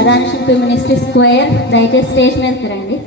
ప్రధాన శిల్పి ministry square, దయచేసి స్టేజ్ మీదకి రండి.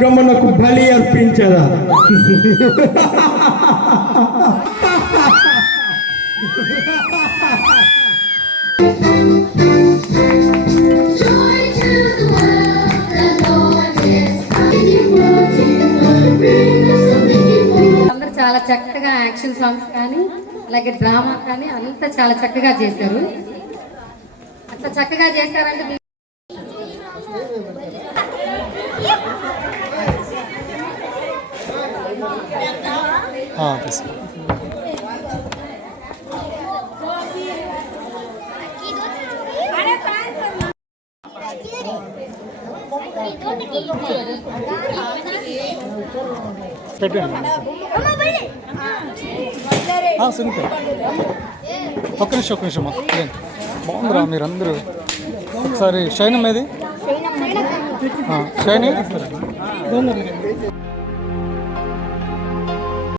గమనకు బలి అర్పించదా? అందరూ చాలా చక్కగా యాక్షన్ సాంగ్స్ కానీ అలాగే డ్రామా కానీ అంతా చాలా చక్కగా చేశారు. అంత చక్కగా చేశారంటే ఒక్క నిమిషం బాగుందిరా మీరందరూ. ఒకసారి షైన్ అమ్మేది, షైన్